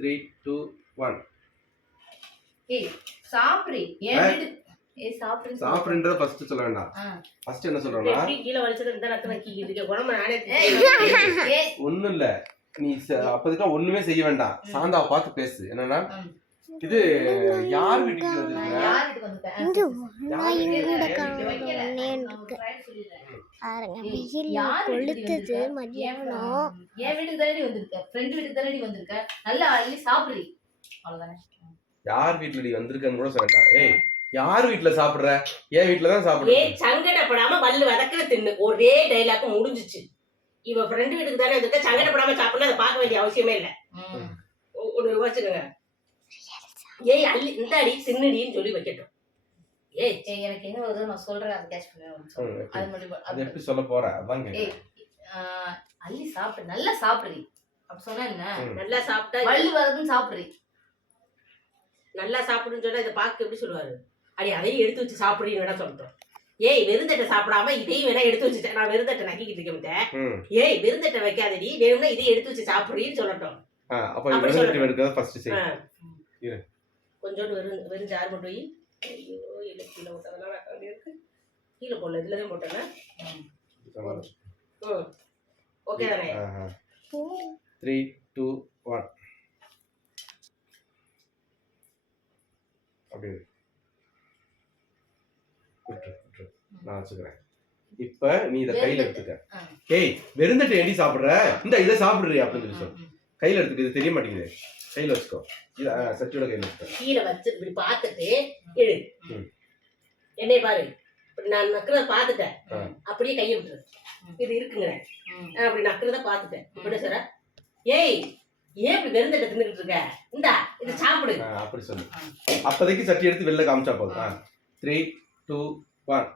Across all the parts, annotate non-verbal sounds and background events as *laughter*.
Three two one. ஏய் சாப்பிடு. ஏன் சாப்பிடுன்றத ஃபர்ஸ்ட் சொல்ல வேண்டாம். ஃபர்ஸ்ட் என்ன சொல்றேன்னா கீழே வலிச்சது இந்த ரத்தம் உடம்பு நானே ஒண்ணும் இல்ல. நீ ச- அப்போதைக்கு ஒண்ணுமே செய்ய வேண்டாம். சாந்தாவை பார்த்து பேசு. என்னன்னா. இது யார் வீட்டுக்கு ஏய், கொளுத்துது? மதியானம் என் வந்திருக்க? ஃப்ரெண்ட் வந்திருக்க? நல்லா அள்ளி சாப்பிடுறி அவ்வளவுதானே. யார் வீட்டுல நீ வந்திருக்கன்னு கூட சொல்ல வேண்டாம் ஏய் யார் வீட்டுல சாப்பிடுற? என் வீட்டுல தான் ஏ சாப்பிடுற சங்கடப்படாம வல்லு வதக்குற தின்னு. ஒரே டைலாக் முடிஞ்சிச்சு. இவ ஃப்ரெண்டு வீட்டுக்கு தானே இருக்க சங்கடப்படாம சாப்பிடணும் அதை பார்க்க வேண்டிய அவசியமே இல்லை. ஒன்று வச்சுக்கோங்க ஏய் அள்ளி இந்த அடி தின்னுடின்னு சொல்லி வைக்கட்டும். ஏய் ஏய், எனக்கு என்ன வருதோ நான் சொல்றேன் அதை கேட்ச் பண்ணுவேன். அது மட்டும் அது அது எப்படி சொல்ல போற? அதான் ஆஹ், அள்ளி சாப்பிடு நல்லா சாப்பிடுறி. அப்படி சொன்னா என்ன. நல்லா சாப்பிட்டா வள்ளி வரதுன்னு சாப்பிடுறி. நல்லா சாப்பிடுன்னு சொன்னா இதை பார்க்க எப்படி சொல்லுவாரு? அடி அதையும் எடுத்து வச்சு சாப்பிடுறீன்னு வேணா சொல்லிட்டோம். ஏய் வெறுந்தட்டை சாப்பிடாம இதையும் வேணா எடுத்து வச்சுட்டேன். நான் வெறுந்தட்டை நக்கிக்கிட்டு இருக்க மாட்டேன். ஏய் வெறுந்தட்டை வைக்காதடி. வேணும்னா இதையும் எடுத்து வச்சு சாப்பிடுறீன்னு சொல்லட்டும். அப்ப அப்படி வெறும் எடுக்கிறத ஃபர்ஸ்ட் செய். ஆ. இரு. கொஞ்சோண்டு வெறும் வெறும் ஜார் மட்டும் வை ஐயோ இல்லை கீழே போட்டதெல்லாம் வேண்டாம் இருக்கு. கீழே போடல இதுல தான் போட்டேன்னா ம். ஓகே தானே? Three two one. அப்படியே இரு. விட்டுரு விட்டுரு. நான் வச்சுக்கிறேன். இப்ப நீ இதை கையில எடுத்துக்க. ஏய் வெறுந்தட்டை ஏண்டி சாப்பிடுற? இந்த இதை சாப்பிடுறீ அப்படின்னு சொல்லி சொல்லு. கையில எடுத்துக்க இது தெரிய மாட்டேங்குது. கையில வச்சுக்கோ ஆ, சட்டியோட கையில வச்சுக்கோ கீழே வச்சு இப்படி பார்த்துட்டு எடு. ம். என்னைய பாரு. இப்படி நான் நக்கிறத பார்த்துட்டேன். அப்படியே கையை விட்டுரு. இது இருக்குங்க. நான் அப்படி நக்கிறத பார்த்துட்டேன். இப்படி சார் ஏய் ஏன் இப்படி வெறுந்தட்டை தின்னுட்டு இருக்க? இந்தா இது சாப்பிடு. அப்படி சொல்லு. அப்போதைக்கு சட்டி எடுத்து வெளில காமிச்சா போதும். த்ரீ டூ ஒன்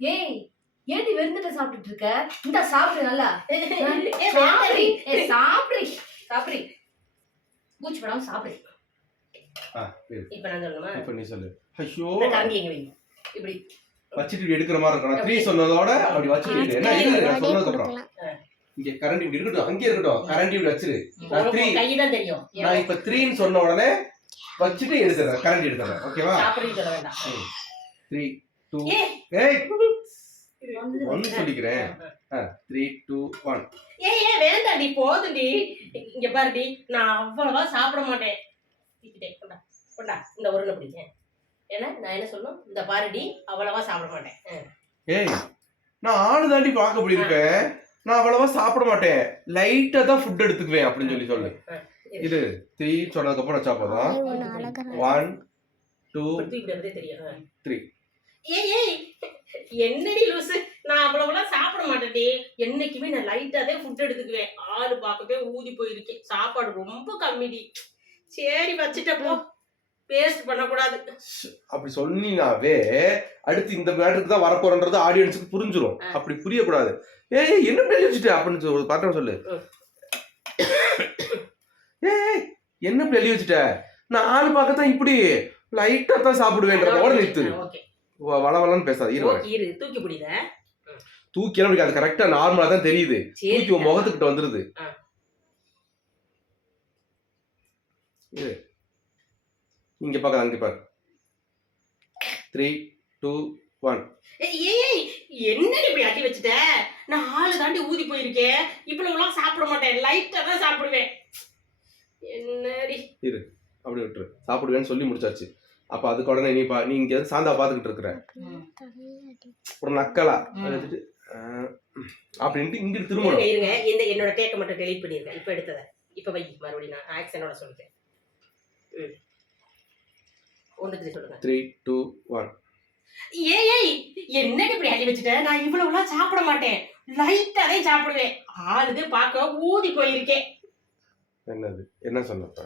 ஏய் ஏண்டி வெறுந்துட்ட சாப்பிட்டுட்டு இருக்க? இந்த சாப்பிடு நல்லா. சாப்பிடு. சாப்பிடு. சாப்பிடு. மூச்சு படாம சாப்பிடு. இப்ப நான் சொல்லணுமா? இப்ப நீ சொல்லு. ஐயோ. கரண்டி எங்க வை இப்படி. வச்சுட்டு எடுக்கிற மாதிரி இருக்கணும். த்ரீ சொன்னதோட அப்படி வச்சுட்டு. என்ன அப்படியே சொன்னதுக்கு அப்புறம் இங்க கரண்டி இப்படி இருக்கட்டும். அங்கே இருக்கட்டும். கரண்டி இப்படி வச்சிரு. நான் த்ரீ கை தான் தெரியும். நான் இப்ப த்ரீன்னு சொன்ன உடனே வச்சுட்டு எடுத்துறேன் கரண்டி எடுத்துறேன் ஓகேவா சாப்பிடுன்னு சொல்ல வேண்டாம். த்ரீ டூ ஏய். ஒன்னு சொல்லிக்கிறேன். த்ரீ டூ ஒன் ஏய் ஏய் வேண்டாம்டி போதும்டி. இங்க பாருடி நான் அவ்வளவா சாப்பிட மாட்டேன். தூக்கிட்டே, கொண்டா கொண்டா இந்த உருளை பிடிங்க. ஏன்னா நான் என்ன சொல்லணும்? இந்த பாருடி அவ்வளவா சாப்பிட மாட்டேன். ஏய் நான் ஆளு தாண்டி பார்க்க அப்படி இருப்பேன் நான் அவ்வளவா சாப்பிட மாட்டேன். லைட்டா தான் ஃபுட் எடுத்துக்குவேன் அப்படின்னு சொல்லி சொல்லு. இது த்ரீ சொன்னதுக்கு அப்புறம் அழகா ஒன் டூ. த்ரீ ஏய் ஏய். என்னடி லூசு? நான் அவ்வளவுலாம் சாப்பிட மாட்டேன்டி. என்னைக்குமே நான் லைட்டா தான் ஃபுட் எடுத்துக்குவேன். ஆளு பார்க்கவே ஊதி போயிருக்கேன். சாப்பாடு ரொம்ப கம்மிடி. சரி வச்சுட்டப்போ வேஸ்ட் பண்ணக்கூடாது. அப்படி சொன்னீங்கனாவே அடுத்து இந்த மேட்டருக்கு தான் வரப்போறன்றது ஆடியன்ஸுக்கு புரிஞ்சிரும். ஆ. அப்படி புரியக்கூடாது. ஏய் என்ன பிள்ளை வச்சுட்ட? அப்படின்னு ஒரு பாத்திரம் சொல்லு. ஏய் என்ன பிள்ளை வச்சுட்ட? நான் ஆளு பார்க்கத்தான் இப்படி லைட்டா தான் சாப்பிடுவேன்றதோட நிறுத்து ஓகே வ- வளவளன்னு பேசாது இரு. இரு தூக்கி பிடித தூக்கி எல்லாம் பிடிக்காது கரெக்டா நார்மலா தான் தெரியுது. தூக்கி உன் முகத்துக்கிட்ட வந்துருது. இரு. இங்க பாக்க அங்க பாரு. த்ரீ டூ ஒன் ஏய், ஏய் என்னடி இப்படி அடி வச்சுட்ட? நான் ஆளு தாண்டி ஊதி போயிருக்கேன் இவ்வளவுலாம் சாப்பிட மாட்டேன். லைட்டா தான் சாப்பிடுவேன். என்னடி? அப்படி விட்டுரு. சாப்பிடுவேன்னு சொல்லி முடிச்சாச்சு. அப்ப அதுக்கு உடனே நீ பா நீ இங்க சாந்தா பாத்துக்கிட்டு இருக்கிற. ஒரு நக்கலா அப்படின்ட்டு இங்க திரும்பணும். இருங்க. இந்த என்னோட டேக்க மட்டும் டெலீட் பண்ணிருக்கேன் இப்ப எடுத்தத. இப்ப வை மறுபடியும் நான் ஆக்சனோட சொல்லிட்டேன். ஒன்று சொல்லுங்க. த்ரீ டூ ஒன் ஏய் ஏய் இப்படி அடி வச்சுட்ட? நான் இவ்வளவுலாம் சாப்பிட மாட்டேன். லைட்டா தான் சாப்பிடுவேன். ஆளுது பார்க்க ஊதி போயிருக்கேன் என்னது? என்ன சொன்னப்ப?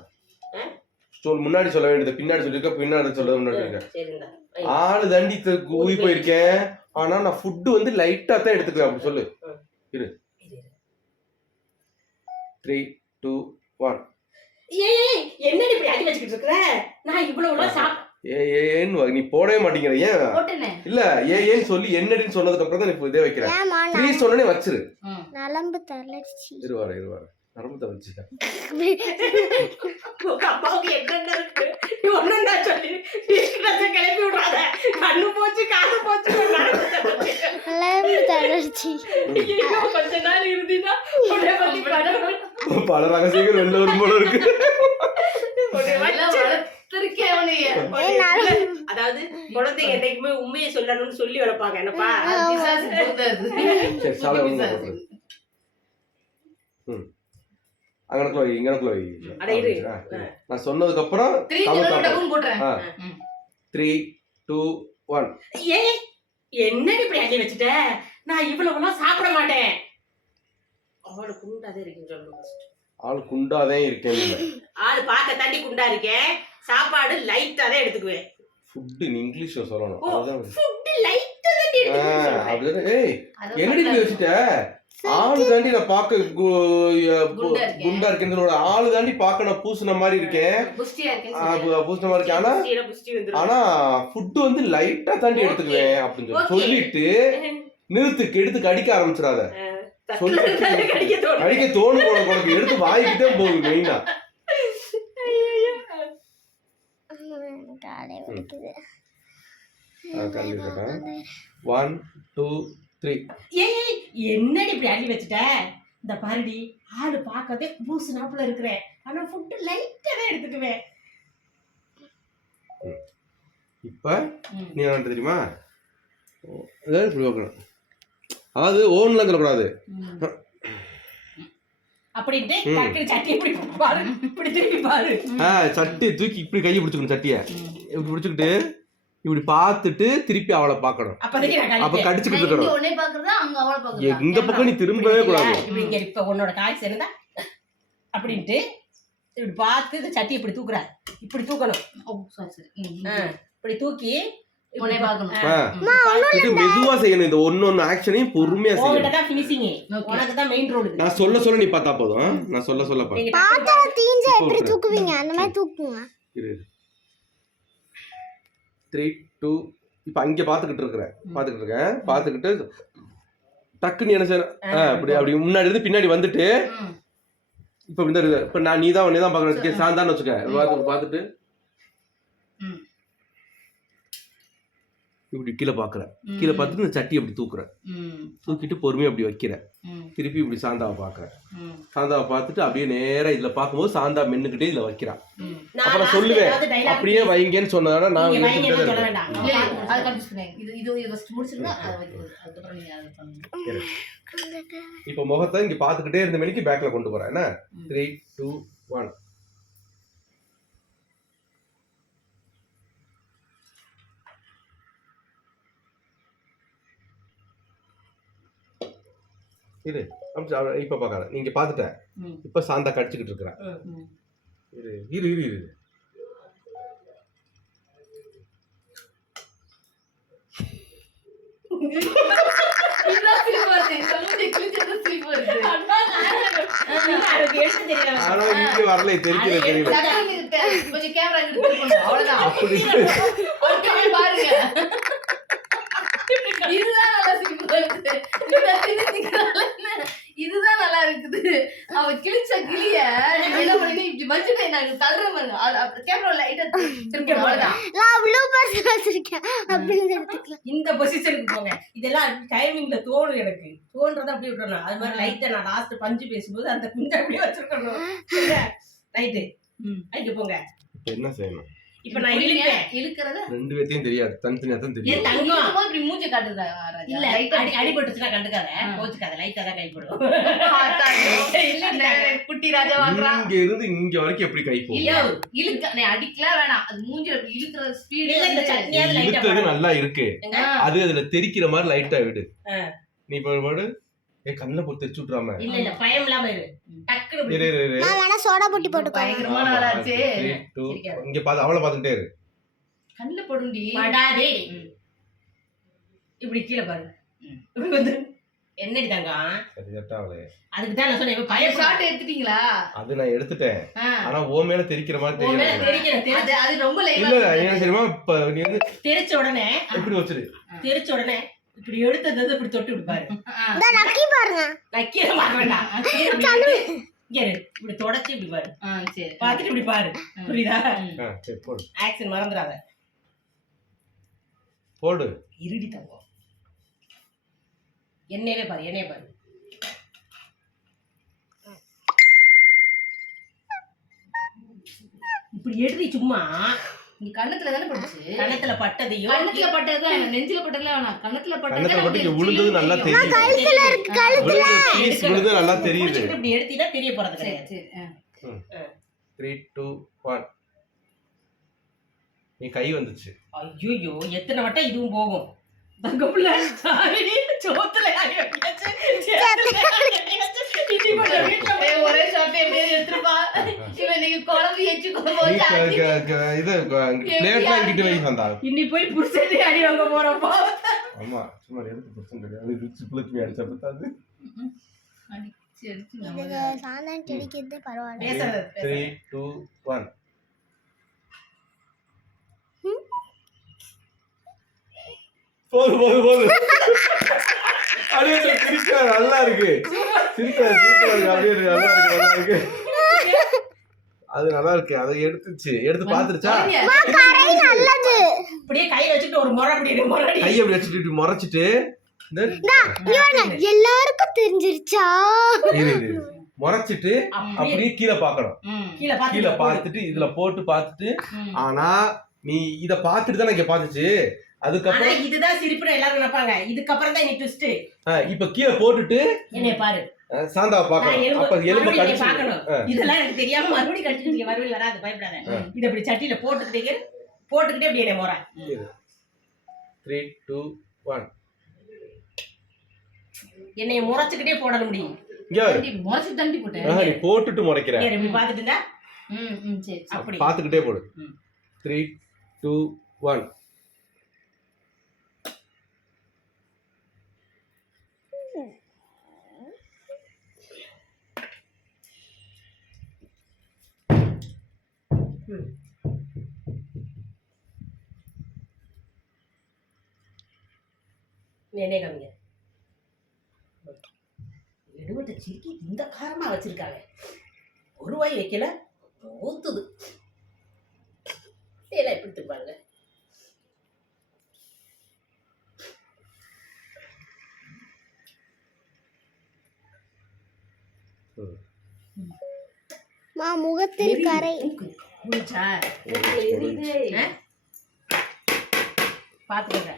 சொல் முன்னாடி சொல்ல வேண்டியது பின்னாடி சொல்லிருக்க பின்னாடி சொல்ல முன்னாடி ஆளு தண்டி ஊறி போயிருக்கேன். ஆனா நான் ஃபுட்டு வந்து லைட்டா தான் எடுத்துக்குவேன். அப்படி சொல்லு. இரு. த்ரீ டூ ஒன் ஏய் என்னடி இப்படி அடி வச்சுக்கிட்டு இருக்கிற? நான் இவ்வளவுலாம் சாப்பிட ஏ ஏன்னு வா- நீ போடவே மாட்டேங்கிற ஏன்? இல்ல ஏ ஏன்னு சொல்லி என்னடின்னு சொன்னதுக்கு அப்புறம் தான் நீ இப்ப இதே வைக்கிறேன் த்ரீ சொன்னனே வச்சிரு. நலம்பு தளர்ச்சி. இருவார இருவார நரம்பு தவிச்சு *laughs* உங்க அப்பாவுக்கு என்னென்ன இருக்கு? நீ சொல்லி. கிளப்பி விடாத கண்ணு போச்சு காது போச்சு இன்னும் கொஞ்ச நாள் இருந்தீங்கன்னா உன்னை பத்தி படம் பல ரகசியங்கள் வெளில வரும் போல இருக்கு. உன்னை நல்லா வச்சு- வளர்த்திருக்கேன் அவனைய. அதாவது குழந்தைங்க என்னைக்குமே உண்மையை சொல்லணும்னு சொல்லி வளர்ப்பாங்க. என்னப்பா. சரி சாலை. ம். அங்கனக்குள்ள வை இங்கனக்குள்ள வை. நான் சொன்னதுக்கு அப்புறம். த்ரீ டூ ஒன் ஏ என்னடி இப்படி அள்ளி வச்சுட்ட? நான் இவ்வளவுலாம் சாப்பிட மாட்டேன். அவளை குண்டாதே சொல்லு first. ஆள் குண்டாதான் இருக்கேன் ஆளு பார்க்க தாண்டி குண்டா இருக்கேன் சாப்பாடு லைட்டா தான் எடுத்துக்குவேன். ஃபுட்டு நீ இங்கிலீஷ்ல சொல்லணும். ஃபுட் லைட்டா தான் எடுத்துக்குவேன் ஏய் இப்படி வச்சுட்ட? ஆளு தாண்டி நான் பார்க்க கு- ய- பு- குண்டா இருக்கேன். ஆளு தாண்டி பார்க்க நான் பூசின மாதிரி இருக்கேன். பூசின மாதிரி இருக்கேன். ஆனா. ஆனா ஃபுட்டு வந்து லைட்டா தாண்டி. எடுத்துக்குவேன் அப்படின்னு. சொல்லிட்டு *laughs* நிறுத்து எடுத்து கடிக்க ஆரம்பிச்சிடாத. கடிக்க தோணு போல உனக்கு. எடுத்து வாய்க்கிட்டே போகுது மெயினா ஒன் டூ த்ரீ ஏய் என்னடி இப்படி அள்ளி வச்சுட்ட? இந்த பாருடி ஆளு பார்க்கதே பூசு நாப்புல இருக்கிறேன் ஆனா ஃபுட் லைட்டா தான் எடுத்துக்குவேன் இப்ப. நீ என்ன தெரியுமா? ஏதாவது இப்படி வைக்கணும் அதாவது ஓன்ல சொல்லக்கூடாது. அப்படின்ட்டு சட்டி இப்படி பாரு இப்படி திருப்பி பாரு. ஆ சட்டி தூக்கி இப்படி கையை பிடிச்சுக்கணும் சட்டியை. இப்படி பிடிச்சுக்கிட்டு இப்படி பார்த்துட்டு திருப்பி அவளை பார்க்கணும். அப்ப. கடிச்சுக்கிட்டு இருக்கணும். உன்னை பாக்குறதா, அங்க அவளை பாக்குறதா? எந்த பக்கம் நீ திரும்பவே கூடாது. இப்ப உன்னோட காய் சேர்ந்தா அப்படின்ட்டு இப்படி பார்த்து இந்த சட்டி இப்படி தூக்குற இப்படி தூக்கணும். இப்படி தூக்கி மெதுவா செய்யணும். இந்த ஒன்னு ஒன்னு ஆக்ஷனையும் பொறுமையா செய்யணும். நான் சொல்ல சொல்ல நீ பார்த்தா போதும். நான் சொல்ல சொல்ல தீஞ்சா எப்படி தூக்குவீங்க? அந்த மாதிரி தூக்குங்க இரு. த்ரீ டூ இப்போ அங்கே பார்த்துக்கிட்டு இருக்கிறேன். பார்த்துக்கிட்டு இருக்கேன் பார்த்துக்கிட்டு டக்குன்னு என்ன செய்யணும் ஆ, அப்படி அப்படி முன்னாடி இருந்து பின்னாடி வந்துட்டு. இப்போ இந்த. இப்போ நான் நீ தான் நீ தான் பார்க்குறேன் சாந்தான்னு வச்சுக்க பார்த்து பார்த்துட்டு இப்படி கீழே பார்க்குறேன். கீழே பார்த்துட்டு சட்டி அப்படி தூக்குறேன் ம். தூக்கிட்டு பொறுமையாக அப்படி வைக்கிறேன் ம். திருப்பி இப்படி சாந்தாவை பார்க்குறேன் ம். சாந்தாவை பார்த்துட்டு அப்படியே நேரா இதில் பார்க்கும்போது சாந்தா மென்னுக்கிட்டே இதில் வைக்கிறான் ம். நான் அப்புறம் சொல்லுவேன். அப்படியே வைங்கன்னு சொன்னதால நான். இப்போ முகத்தை இங்கே பார்த்துக்கிட்டே இருந்த மணிக்கு பேக்கில் கொண்டு போகிறேன் என்ன. த்ரீ டூ ஒன் இரு அப்படி இப்ப பார்க்காத நீங்க பார்த்துட்ட ம். இப்ப சாந்தா கடிச்சுக்கிட்டு இருக்கிறேன். இரு இரு இரு இரு. இதுதான் சிரிப்பு வருது. இந்த மூஞ்சி கிழிச்சதுதான் சிரிப்பு வருது. எனக்கு எழுத தெரியாது. ஆனா இங்க வரல தெரிக்கல அது தெரியல டக்குனு தெ- கொஞ்சம் camera இங்கிட்டு திருப்பணும். அவ்வளவுதான். அப்படி அடுத்த வாட்டி பாருங்க இதுதான் நல்லா சிரிப்பு வருது. இந்த சிரிச்சுக்கிறாள் என்ன? இதுதான் நல்லா இருக்குது அவ கிழிச்ச கிளிய என்ன பண்ணீங்க இப்படி வச்சுட்டு நாங்க தள்ளுற பாருங்க. அது அப்புறம் கேமரா லைட்டா திருப்பணும் அவ்வளவுதான். நான் ப்ளூ பர்ஸ் வச்சிருக்கேன். அப்படின்னு எடுத்துக்கலாம். இந்த பொசிஷனுக்கு போங்க. இதெல்லாம் டைமிங்ல தோணும் எனக்கு. தோன்றதை அப்படியே விடணும் அது மாதிரி லைட்டா நான் லாஸ்ட் பஞ்சு பேசும்போது அந்த குண்டை அப்படியே வச்சிருக்கணும். ரைட்டு ம். போங்க. இப்ப என்ன செய்யணும்? இப்ப நான்? இழுப்பேன் இழுக்கிறத? ரெண்டு பேர்த்தையும் தெரியாது. தனித்தனியா தான் என் தெரியும் தங்கம் இழுக்கும்போது இப்படி மூஞ்சி காட்டுதா ராஜா? இல்ல லைட்டா அடி அடிபட்டுச்சுன்னா கண்டுக்காத. ஆ. கோச்சுக்காத. லைட்டா தான் கைப்படும். இல்ல குட்டி ராஜா வாங்குறான் இங்க இருந்து இங்க வரைக்கும் எப்படி கை போகும்? இல்ல இழுக்க நீ அடிக்கலாம் வேணாம். அது இப்படி இழுக்கிற ஸ்பீடு இல்ல இந்த சட்னியாவது லைட்டா நல்லா இருக்கு? அது அதுல தெரிக்கிற மாதிரி லைட்டா விடு. நீ இப்ப பாடு. ஏ கண்ணுல போட்டு தெரிச்சு விட்றாம இல்ல இல்ல பயம் இல்லாம இரு. டக்குனு இரு. இரு இரு. நான் வேணா சோடா பொட்டி போட்டுக்கோங்க பயங்கரமான ஆளாச்சு Three, two, சிரிக்காத. இங்க பாத்து அவளை பாத்துட்டே இரு. கண்ணுல படுண்டி. படாதே. இப்படி கீழே பாரு. இப்படி வந்து. என்னடி சரி ஆகலையே அதுக்கு தான் நான் சொன்னேன் ஷாட் எடுத்துட்டீங்களா? அது நான் எடுத்துட்டேன். ஆனா ஓ மேல தெரிக்கிற மாதிரி மேல தெரியல. தெரிக்கிற தெரி- அது அது ரொம்ப இல்ல லைவா இல்ல என்ன தெரியுமா? இப்ப நீ வந்து தெரிச்ச உடனே. எப்படி வச்சிரு? தெரிச்ச உடனே. இப்படி எடுத்தது இப்படி தொட்டு விடுப்பாரு. இந்த நக்கி பாருங்க. இரு. இப்படி தொடச்சு இப்படி பாரு. ஆ சரி. பார்த்துட்டு இப்படி பாரு. புரியுதா? ஆக்சன் மறந்துடாத. போடு. இருடி தங்கம். என்னையவே பாரு என்னைய பாரு. இப்படி எழுதி சும்மா. நீ கண்ணத்துல தானே பட்டுச்சு கணத்துல பட்டதையும் கண்ணத்துல பட்டதுதான் நெஞ்சில பட்டதுல வேணாம் கண்ணத்துல கண்ணத்துல பட்டது பட்டு விழுந்தது நல்லா தெரியுது. கழுத்துல இருக்கு கழுத்து விழுந்து பீஸ் விழுந்து நல்லா தெரியுது. இப்படி எடுத்தீங்கன்னா தெரிய போறது கிடையாது. சரி ஆ. த்ரீ டூ ஒன் நீ கை வந்துச்சு. ஐயோ எத்தனை வட்டம் இதுவும் போகும்? தங்க புள்ள சாரி சோத்துல அடி வச்சாச்சு ஒரே ஷாட் எப்படியே எடுத்துருப்பா. இவன் இன்னைக்கு குழம்பு இது கிட்ட வை இன்னி போய் புடிச்சதே அடி வாங்க போறப்போ ஆமா சும்மா எடுத்து பிரச்சனை அது ரிச்சு புளிச்சு அடிச்சா பத்தாது. அடிச்சு, அடிச்சு இதுக்கு நம்ம சாந்தான் தெளிக்கிறது பரவாயில்ல. த்ரீ டூ ஒன் போது போது போது. *laughs* அப்படியே சிரிக்க நல்லா இருக்கு சிரிக்க சிரிக்க இருக்கு அப்படியே நல்லா இருக்கு நல்லா இருக்கு. அது நல்லா இருக்கு அதை எடுத்துச்சு. எடுத்து பாத்துருச்சா நல்லது. அப்படியே கையில வச்சுட்டு ஒரு முறை அப்படி முறை கையை அப்படி வச்சுட்டு இப்படி முறைச்சிட்டு எல்லாருக்கும் தெரிஞ்சிருச்சா. முறைச்சிட்டு அப்படியே கீழே பார்க்கணும். கீழே பார்த்துட்டு இதுல போட்டு பார்த்துட்டு. ஆனா நீ இத பார்த்துட்டு தான் இங்க பாத்துச்சு அதுக்கப்புறம் இதுதான் சிரிப்புன்னு எல்லாரும் நினைப்பாங்க. இதுக்கப்புறம் தான் நீ ட்விஸ்ட் இப்ப கீழே போட்டுட்டு என்னைய பாரு. பார்க்கணும். எலும்பு அப்ப எலும்பு கடிச்சு. இதெல்லாம் எனக்கு தெரியாம மறுபடியும் கடிச்சிட்டு மறுபடியும் வராது பயப்படாத. இதை அப்படி சட்டியில போட்டுக்கிட்டே போட்டுக்கிட்டே அப்படி என்னை முறை த்ரீ டூ ஒன் என்னைய முறைச்சுக்கிட்டே போட முடியும் முறைச்சு தண்டி போட்டேன். போட்டுட்டு முறைக்கிற. இங்க இப்படி பார்த்துட்டு இருந்தா? ம், ம், சரி, சரி. அப்படி. பார்த்துக்கிட்டே போடு. த்ரீ டூ ஒன் நேனே கம்மிங்க எடுபட்ட சிரிக்கி இந்த காரமா வச்சிருக்காங்க. ஒரு வாய் வைக்கல ஊத்துது இதெல்லாம் எப்படி திருப்பாங்க மா முகத்தில் கரை. ஆ? பாத்துக்கங்க.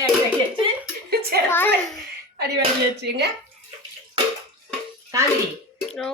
அடி வாங்கியாச்சு அடி வாங்கியாச்சுங்க காவிரி.